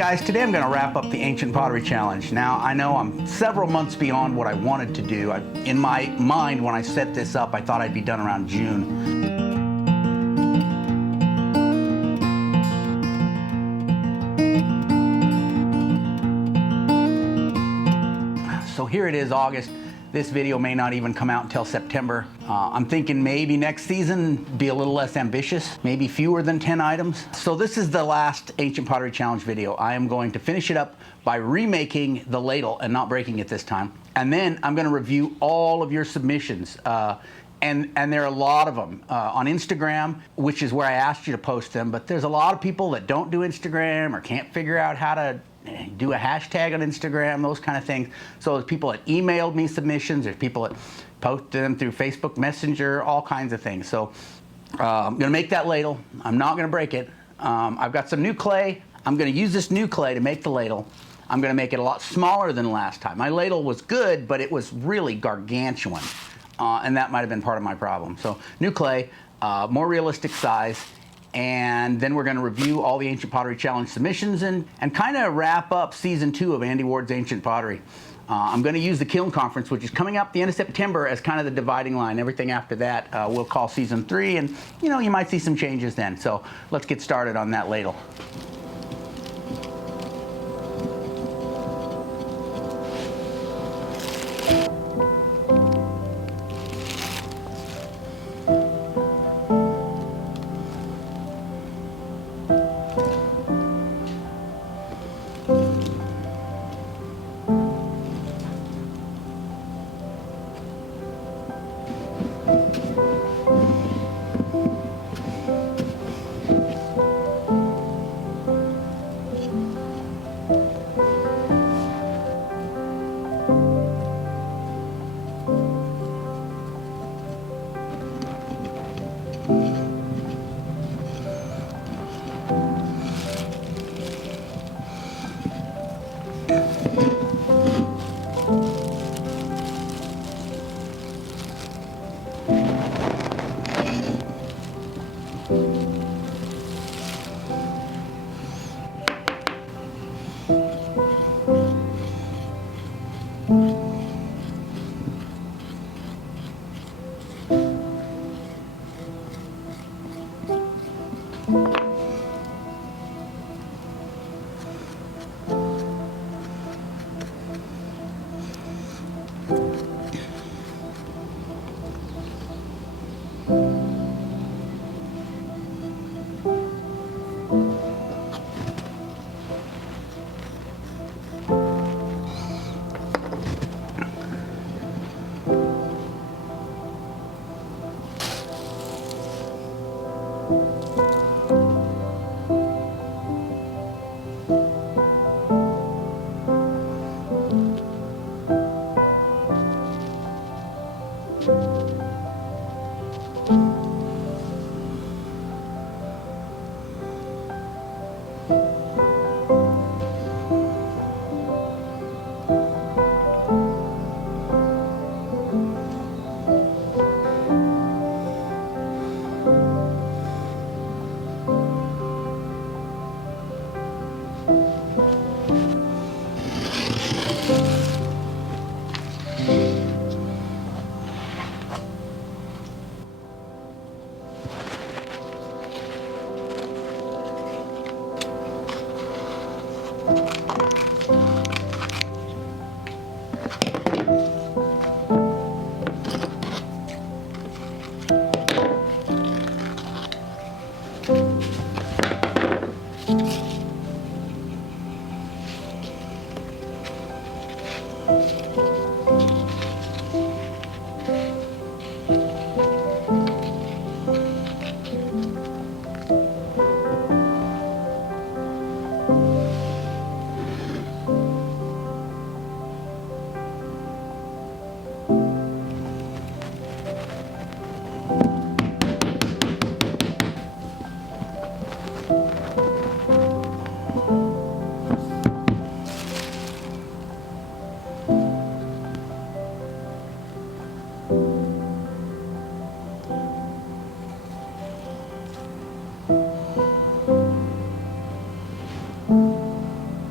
guys, today I'm going to wrap up the Ancient Pottery Challenge. Now, I know I'm several months beyond what I wanted to do. In my mind, when I set this up, I thought I'd be done around June. So here it is, August. This video may not even come out until September. I'm thinking maybe next season be a little less ambitious, maybe fewer than 10 items. So this is the last Ancient Pottery Challenge video. I am going to finish it up by remaking the ladle and not breaking it this time. And then I'm going to review all of your submissions. And there are a lot of them on Instagram, which is where I asked you to post them. But there's a lot of people that don't do Instagram or can't figure out how to do a hashtag on Instagram, those kind of things. So there's people that emailed me submissions, there's people that posted them through Facebook Messenger, all kinds of things. So I'm gonna make that ladle. I'm not gonna break it. I've got some new clay. I'm gonna use this new clay to make the ladle. I'm gonna make it a lot smaller than last time. My ladle was good, but it was really gargantuan. And that might have been part of my problem. So new clay, more realistic size. And then we're going to review all the Ancient Pottery Challenge submissions and kind of wrap up season 2 of Andy Ward's Ancient Pottery. I'm going to use the Kiln Conference, which is coming up the end of September, as kind of the dividing line. Everything after that we'll call season 3, and you might see some changes then. So let's get started on that ladle.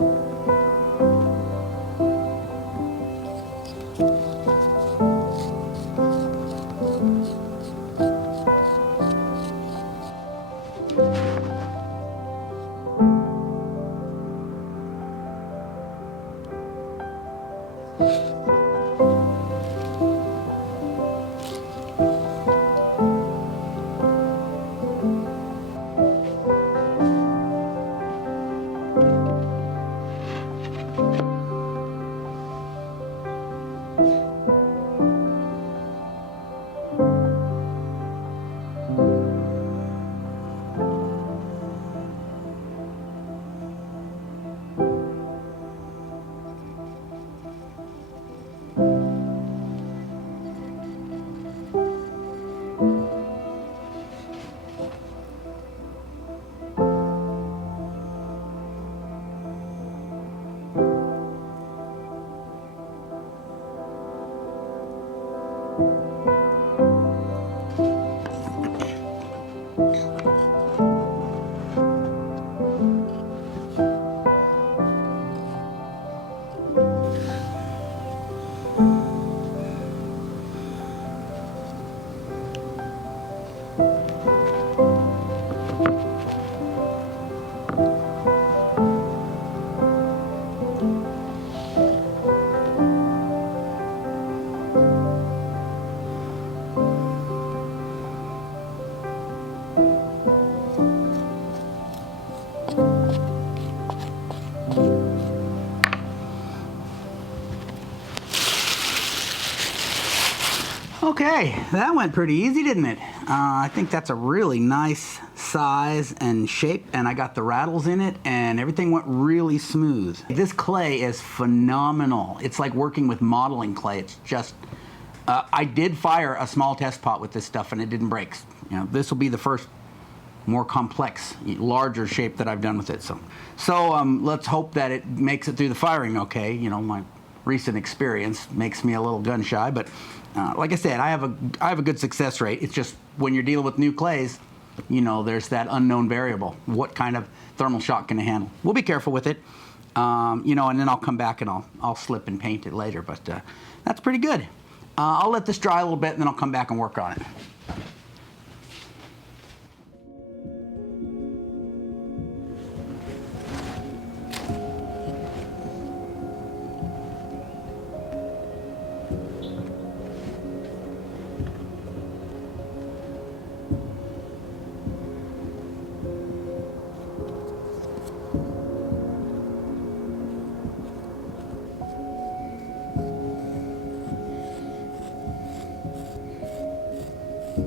Okay, that went pretty easy, didn't it? I think that's a really nice size and shape, and I got the rattles in it, and everything went really smooth. This clay is phenomenal. It's like working with modeling clay. It's just, I did fire a small test pot with this stuff, and it didn't break. You know, this will be the first more complex, larger shape that I've done with it. So let's hope that it makes it through the firing okay. You know, my recent experience makes me a little gun shy, but like I said, I have a good success rate. It's just when you're dealing with new clays, you know, there's that unknown variable. What kind of thermal shock can it handle? We'll be careful with it, you know, and then I'll come back and I'll slip and paint it later. But that's pretty good. I'll let this dry a little bit, and then I'll come back and work on it.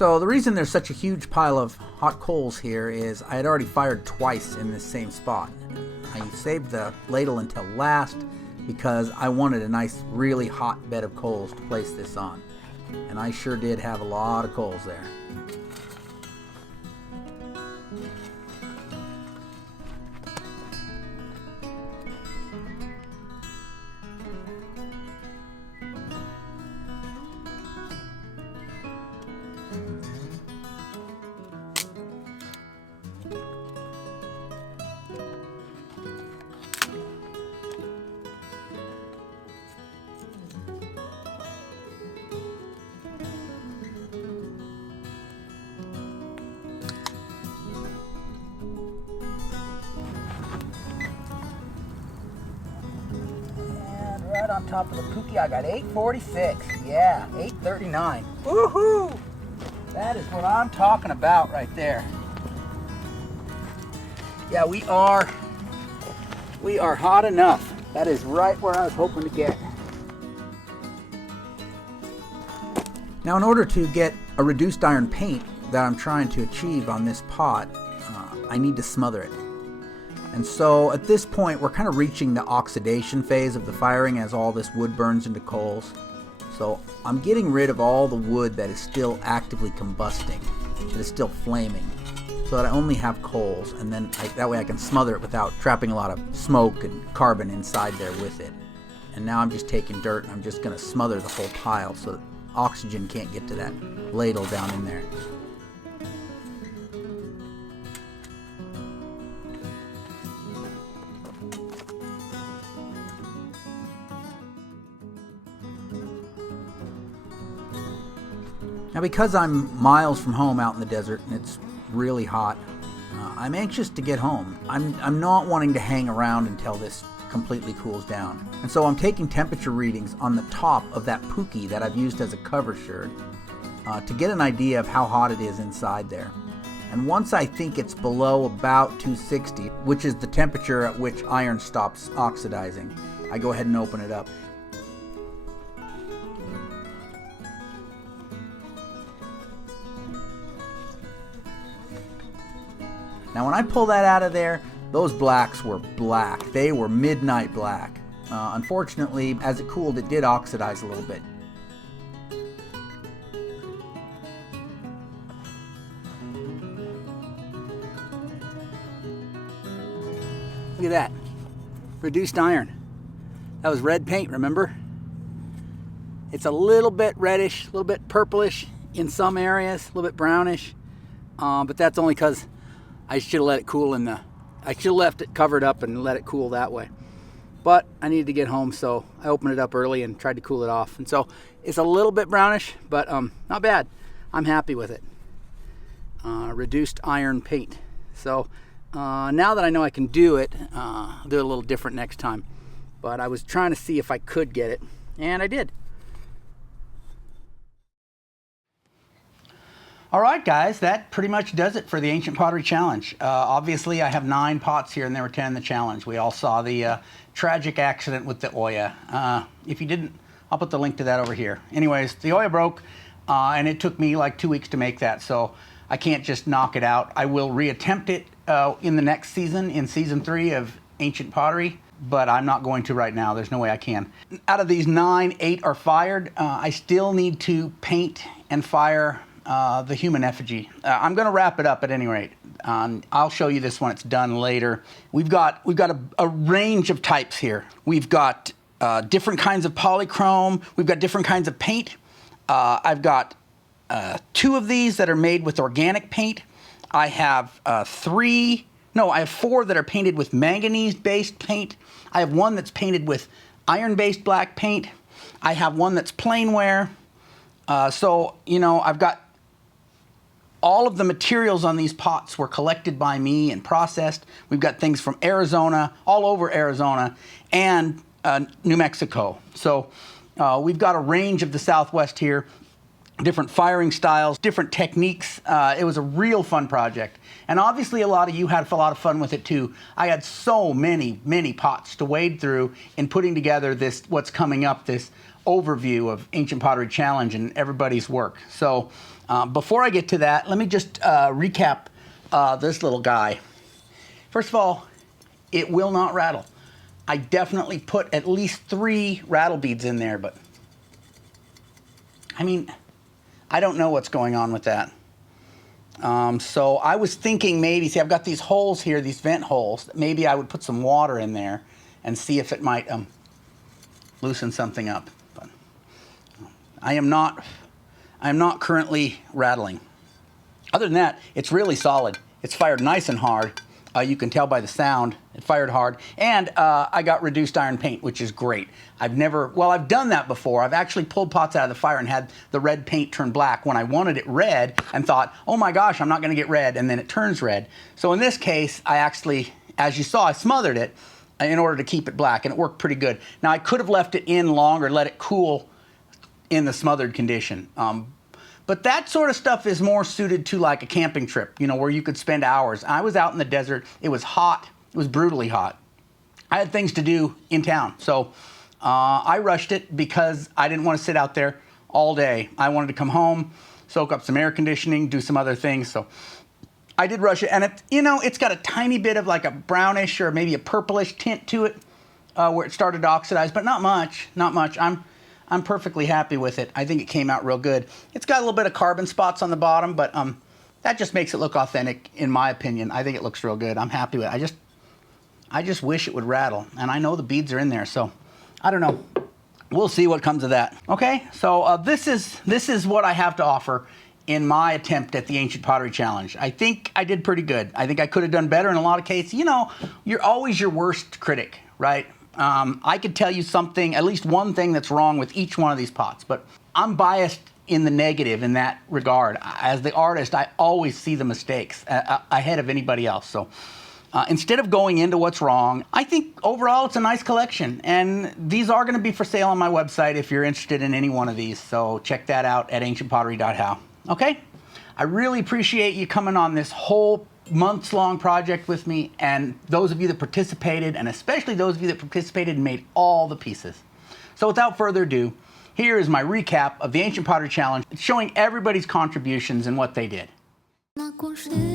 So the reason there's such a huge pile of hot coals here is I had already fired twice in this same spot. I saved the ladle until last because I wanted a nice, really hot bed of coals to place this on. And I sure did have a lot of coals there. Right on top of the pookie, I got 846. Yeah, 839. Woohoo! That is what I'm talking about right there. Yeah, we are hot enough. That is right where I was hoping to get. Now, in order to get a reduced iron paint that I'm trying to achieve on this pot, I need to smother it. And so at this point, we're kind of reaching the oxidation phase of the firing as all this wood burns into coals. So I'm getting rid of all the wood that is still actively combusting, that is still flaming, so that I only have coals, and then that way I can smother it without trapping a lot of smoke and carbon inside there with it. And now I'm just taking dirt and I'm just going to smother the whole pile so that oxygen can't get to that ladle down in there. Now, because I'm miles from home out in the desert and it's really hot, I'm anxious to get home. I'm not wanting to hang around until this completely cools down. And so I'm taking temperature readings on the top of that pookie that I've used as a cover shirt to get an idea of how hot it is inside there. And once I think it's below about 260, which is the temperature at which iron stops oxidizing, I go ahead and open it up. Now when I pull that out of there, those blacks were black. They were midnight black. Unfortunately, as it cooled, it did oxidize a little bit. Look at that. Reduced iron. That was red paint, remember? It's a little bit reddish, a little bit purplish in some areas, a little bit brownish. But that's only because I should have let it cool I should have left it covered up and let it cool that way. But I needed to get home, so I opened it up early and tried to cool it off. And so it's a little bit brownish, but not bad. I'm happy with it. Reduced iron paint. So now that I know I can do it, I'll do it a little different next time. But I was trying to see if I could get it, and I did. All right, guys, that pretty much does it for the Ancient Pottery Challenge. Obviously, I have 9 pots here, and there were 10 in the challenge. We all saw the tragic accident with the Oya. If you didn't, I'll put the link to that over here. Anyways, the Oya broke, and it took me like 2 weeks to make that, so I can't just knock it out. I will reattempt it in the next season, in season 3 of Ancient Pottery, but I'm not going to right now. There's no way I can. Out of these 9, 8 are fired. I still need to paint and fire the human effigy. I'm going to wrap it up at any rate. I'll show you this when it's done later. We've got a range of types here. We've got different kinds of polychrome. We've got different kinds of paint. I've got 2 of these that are made with organic paint. I have 4 that are painted with manganese-based paint. I have 1 that's painted with iron-based black paint. I have 1 that's plainware. So, you know, I've got all of the materials on these pots were collected by me and processed. We've got things from Arizona, all over Arizona, and New Mexico. So we've got a range of the Southwest here. different firing styles, different techniques. It was a real fun project. And obviously a lot of you had a lot of fun with it too. I had so many pots to wade through in putting together this, what's coming up, this overview of Ancient Pottery Challenge and everybody's work. So before I get to that, let me just recap this little guy. First of all, it will not rattle. I definitely put at least 3 rattle beads in there, but I mean, I don't know what's going on with that. So I was thinking maybe, see, I've got these holes here, these vent holes. Maybe I would put some water in there and see if it might loosen something up. But I am not currently rattling. Other than that, it's really solid. It's fired nice and hard. You can tell by the sound, it fired hard. And I got reduced iron paint, which is great. I've done that before. I've actually pulled pots out of the fire and had the red paint turn black when I wanted it red and thought, oh my gosh, I'm not gonna get red, and then it turns red. So in this case, I actually, as you saw, I smothered it in order to keep it black, and it worked pretty good. Now I could have left it in longer, let it cool in the smothered condition. But that sort of stuff is more suited to like a camping trip, you know, where you could spend hours. I was out in the desert. It was hot. It was brutally hot. I had things to do in town. So I rushed it because I didn't want to sit out there all day. I wanted to come home, soak up some air conditioning, do some other things. So I did rush it. And it, you know, it's got a tiny bit of like a brownish or maybe a purplish tint to it where it started to oxidize, but not much, not much. I'm perfectly happy with it. I think it came out real good. It's got a little bit of carbon spots on the bottom, but that just makes it look authentic, in my opinion. I think it looks real good. I'm happy with it. I just wish it would rattle, and I know the beads are in there, so I don't know. We'll see what comes of that. Okay, so this is what I have to offer in my attempt at the Ancient Pottery Challenge. I think I did pretty good. I think I could have done better in a lot of cases. You know, you're always your worst critic, right? I could tell you something, at least one thing that's wrong with each one of these pots, but I'm biased in the negative in that regard. As the artist, I always see the mistakes ahead of anybody else. So instead of going into what's wrong, I think overall it's a nice collection. And these are going to be for sale on my website if you're interested in any one of these. So check that out at ancientpottery.how. Okay? I really appreciate you coming on this whole months-long project with me, and those of you that participated, and especially those of you that participated and made all the pieces. So without further ado, here is my recap of the Ancient Pottery Challenge, showing everybody's contributions and what they did.